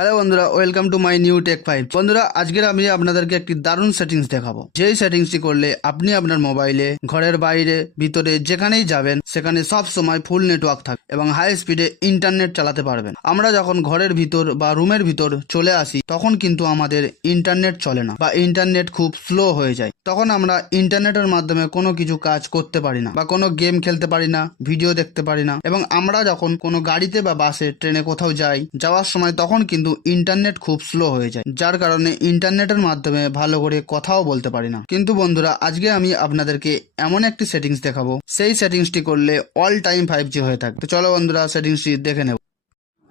Hello বন্ধুরা welcome to my new tech five বন্ধুরা, আজকের আমি আপনাদেরকে একটি দারুণ সেটিংস দেখাবো। যেই সেটিংসটি করলে আপনি আপনার মোবাইলে ঘরের বাইরে, ভিতরে যেখানেই যাবেন, সেখানে সব সময় ফুল নেটওয়ার্ক থাকে এবং হাই স্পিডে ইন্টারনেট চালাতে পারবেন। আমরা যখন ঘরের ভিতর বা রুমের ভিতর চলে আসি, তখন কিন্তু আমাদের ইন্টারনেট চলে না বা ইন্টারনেট খুব স্লো হয়ে যায়। তখন আমরা ইন্টারনেটের মাধ্যমে কোনো কিছু কাজ করতে পারি না বা কোনো গেম খেলতে পারি না ভিডিও দেখতে পারি না এবং আমরা যখন কোনো গাড়িতে বা বাসে ট্রেনে কোথাও যাই, যাওয়ার সময় তখন কিন্তু ইন্টারনেট খুব স্লো হয়ে যায়, যার কারণে ইন্টারনেটের মাধ্যমে ভালো করে কথাও বলতে পারি না। কিন্তু বন্ধুরা, আজকে আমি আপনাদেরকে এমন একটি সেটিংস দেখাবো, সেই সেটিংসটি করলে অল টাইম ফাইভ জি হয়ে থাকে তো চলো বন্ধুরা সেটিংসটি দেখে নেব।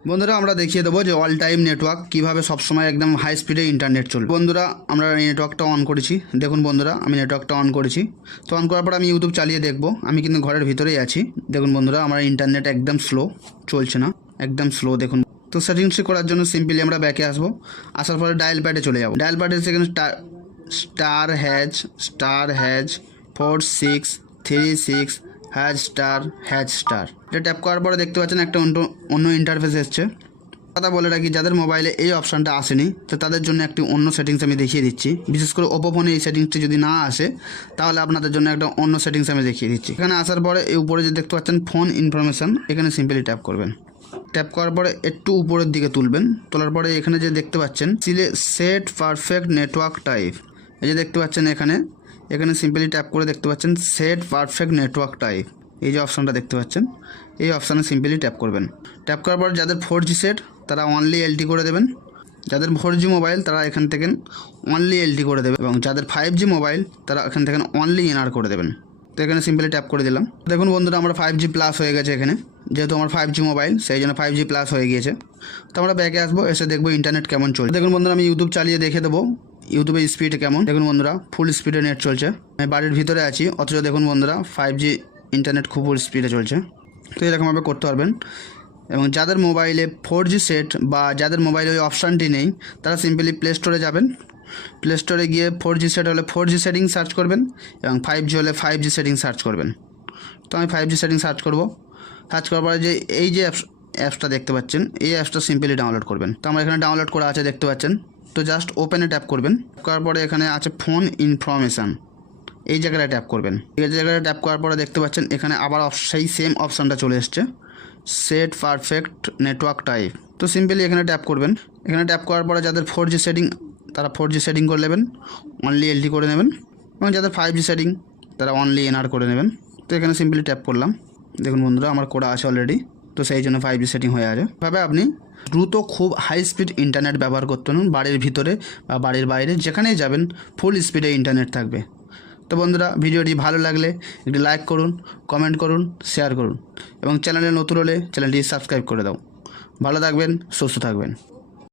বন্ধুরা, আমরা দেখিয়ে দেবো যে অল টাইম নেটওয়ার্ক কীভাবে সবসময় একদম হাই স্পিডে ইন্টারনেট চলবে। বন্ধুরা, আমরা নেটওয়ার্কটা অন করেছি। দেখুন বন্ধুরা, আমি নেটওয়ার্কটা অন করেছি। তো অন করার পর আমি ইউটিউব চালিয়ে দেখব। আমি কিন্তু ঘরের ভিতরেই আছি। দেখুন বন্ধুরা, আমার ইন্টারনেট একদম স্লো চলছে না। একদম স্লো দেখুন। তো সেটিংসটি করার জন্য সিম্পলি আমরা ব্যাকে আসব। আসার পরে ডায়াল প্যাডে চলে যাব। ডায়াল প্যাডে সেখানে star hash star hash four six three six hash star hash star এটা ট্যাপ করার পরে দেখতে পাচ্ছেন একটা অন্য অন্য ইন্টারফেস এসছে। কথা বলে রাখি, যাদের মোবাইলে এই অপশানটা আসেনি, তো তাদের জন্য একটি অন্য সেটিংস আমি দেখিয়ে দিচ্ছি। বিশেষ করে ওপো ফোনে এই সেটিংসটি যদি না আসে, তাহলে আপনাদের জন্য একটা অন্য সেটিংস আমি দেখিয়ে দিচ্ছি। এখানে আসার পরে এই উপরে যে দেখতে পাচ্ছেন ফোন ইনফরমেশান এখানে সিম্পলি ট্যাপ করবেন। ট্যাপ করার পরে একটু উপরের দিকে তুলবেন। তোলার পরে এখানে যে দেখতে পাচ্ছেন সিলে সেট পারফেক্ট নেটওয়ার্ক টাইপ এই যে দেখতে পাচ্ছেন এখানে এখানে সিম্পলি ট্যাপ করে দেখতে পাচ্ছেন সেট পারফেক্ট নেটওয়ার্ক টাইপ এই যে অপশানটা দেখতে পাচ্ছেন, এই অপশানে সিম্পলি ট্যাপ করবেন। ট্যাপ করার পর যাদের ফোর জি সেট তারা অনলি এলটি করে দেবেন। যাদের ফোর জি মোবাইল তারা এখান থেকে অনলি এলটি করে দেবে এবং যাদের ফাইভ জি মোবাইল তারা এখান থেকে অনলি এনআর করে দেবেন। তো এখানে সিম্পলি ট্যাপ করে দিলাম। দেখুন বন্ধুরা, আমার ফাইভ জি প্লাস হয়ে গেছে এখানে। যেহেতু আমার ফাইভ জি মোবাইল সেই জন্য ফাইভ জি প্লাস হয়ে গিয়েছে। তো আমরা ব্যাকে আসব, এসে দেখব ইন্টারনেট কেমন চলছে। দেখুন বন্ধুরা, আমি ইউটিউব চালিয়ে দেখে দেবো ইউটিউবে স্পিড কেমন। দেখুন বন্ধুরা ফুল স্পিডে নেট চলছে। আমি বাড়ির ভিতরে আছি, অথচ দেখুন বন্ধুরা ফাইভ জি ইন্টারনেট খুব ফুল স্পিডে চলছে। তো এরকমভাবে করতে পারবেন। এবং যাদের মোবাইলে ফোর জি সেট বা যাদের মোবাইলে ওই অপশানটি নেই, তারা সিম্পলি প্লে স্টোরে যাবেন। প্লে স্টোরে গিয়ে ফোর জি সেট হলে ফোর জি সেটিং সার্চ করবেন এবং ফাইভ জি হলে ফাইভ জি সেটিং সার্চ করবেন। তো আমি ফাইভ জি সেটিং সার্চ করব। সার্চ করার পরে যে এই যে অ্যাপস অ্যাপসটা দেখতে পাচ্ছেন, এই অ্যাপসটা সিম্পলি ডাউনলোড করবেন। তো আমার এখানে ডাউনলোড করা আছে দেখতে পাচ্ছেন। তো জাস্ট ওপেনে ট্যাপ করবেন। করার পরে এখানে আছে ফোন ইনফরমেশান এই জায়গাটায় ট্যাপ করবেন। এই জায়গাটা ট্যাপ করার পরে দেখতে পাচ্ছেন, এখানে আবার সেই সেম অপশানটা চলে এসছে। সেট পারফেক্ট নেটওয়ার্ক টাইপ তো সিম্পলি এখানে ট্যাপ করবেন। এখানে ট্যাপ করার পরে যাদের ফোর জি সেটিং তারা ফোর জি সেটিং করে নেবেন অনলি এলটি করে নেবেন এবং যাদের ফাইভ জি সেটিং তারা অনলি এনআর করে নেবেন। তো এখানে সিম্পলি ট্যাপ করলাম। দেখুন বন্ধুরা, আমার করা আছে অলরেডি তো সেই জন্য ফাইভ জি সেটিং হয়ে আছে। ভাবে আপনি দ্রুত খুব হাই স্পিড ইন্টারনেট ব্যবহার করতে পারেন, বাড়ির ভিতরে বা বাড়ির বাইরে, যেখানেই যাবেন ফুল স্পিডে ইন্টারনেট থাকবে। তো বন্ধুরা, ভিডিওটি ভালো লাগলে একটি লাইক করুন কমেন্ট করুন শেয়ার করুন এবং চ্যানেলে নতুন হলে চ্যানেলটি সাবস্ক্রাইব করে দাও। ভালো থাকবেন, সুস্থ থাকবেন।